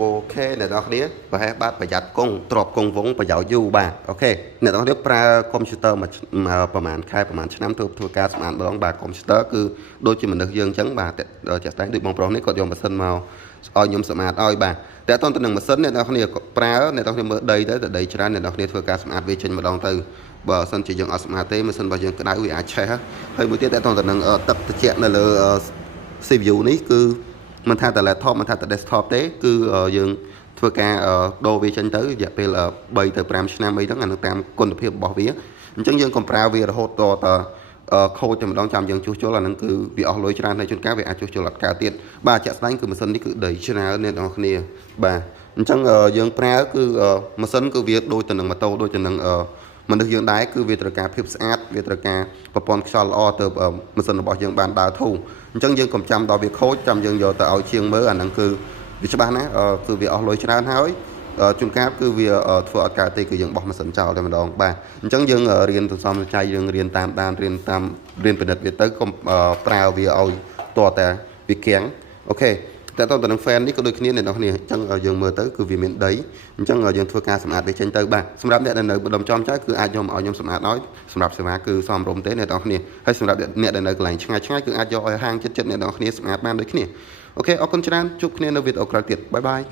ok អ្នកនរគ្នាប្រហែលបាទប្រយ័ត្នគង់ទ្របគង់វងប្រយោជន៍យូរបាទអូខេអ្នកនរគ្នាប្រើកុំព្យូទ័រមួយប្រហែលខែប្រហែលឆ្នាំធ្វើការសម្អាតម្ដងបាទកុំព្យូទ័រគឺដូចជាមនុស្សយើងអញ្ចឹងបាទជាក់ស្ដែងដូចបងប្រុសនេះគាត់យកម៉ាស៊ីនមកឲ្យខ្ញុំសម្អាតឲ្យបាទតែតើតើនឹងម៉ាស៊ីនអ្នកនរគ្នាប្រើអ្នកនរគ្នាមើលដីទៅដីច្រើនអ្នកនរគ្នាធ្វើការសម្អាតវាចេញម្ដងទៅបើសិនជាយើងអត់សម្អាតទេម៉ាស៊ីនរបស់យើងក្តៅវាអាចឆេះហើយមួយទៀតតែតើនឹងទឹកត្រជាក់នៅលើ CPU នេះគឺមិនថាតែ laptop មិនថាតែ desktop ទេគឺយើងធ្វើការដូរវាចេញទៅរយៈពេល3ទៅ5ឆ្នាំអីហ្នឹងអានឹងតាមគុណភាពរបស់វាអញ្ចឹងយើងកុំប្រើវារហូតតខូចតែម្ដងចាំយើងជួសជុលអានឹងគឺវាអស់លុយច្រើនហើយជួនកាលវាអាចជួសជុលអត់កើតទៀតបាទជាក់ស្ដែងគឺម៉ាស៊ីននេះគឺដីច្រើនអ្នកនរគ្នាបាទអញ្ចឹងយើងប្រើគឺម៉ាស៊ីនគឺវាដូចទៅនឹងម៉ូតូដូចទៅនឹងមនុស្សយើងដែរគឺវាត្រូវការភាពស្អាតវាត្រូវការប្រព័ន្ធខ្យល់ល្អទៅម៉ាស៊ីនរបស់យើងបានដើរធូរអញ្ចឹងយើងកុំចាំដល់វាខូចចាំយើងយកទៅឲ្យជាងមើលអាហ្នឹងគឺវាច្បាស់ណាស់គឺវាអស់លុយច្រើនហើយជួនកាលគឺវាធ្វើអត់កើតទេគឺយើងបោះម៉ាស៊ីនចោលតែម្ដងបាទអញ្ចឹងយើងរៀនសន្សំសំចៃយើងរៀនតាមដានរៀនពិនិត្យវាទៅកុំប្រើវាឲ្យតតែវាគាំងអូខេតែតទៅនឹង fan នេះក៏ដូចគ្នាអ្នកនរគ្នាអញ្ចឹងយើងមើលទៅគឺវាមានដីអញ្ចឹងយើងធ្វើការសម្អាតវាចេញទៅបាទសម្រាប់អ្នកដែលនៅម្ដុំចំចៅគឺអាចយកមកឲ្យខ្ញុំសម្អាតឲ្យសម្រាប់សេវាគឺសមរម្យទេអ្នកនរគ្នាហើយសម្រាប់អ្នកដែលនៅកន្លែងឆ្ងាយគឺអាចយកឲ្យហាងចិត្តអ្នកនរគ្នាសម្អាតបានដូចគ្នាអូខេអរគុណច្រើនជួបគ្នានៅវីដេអូក្រោយទៀតបាយបាយ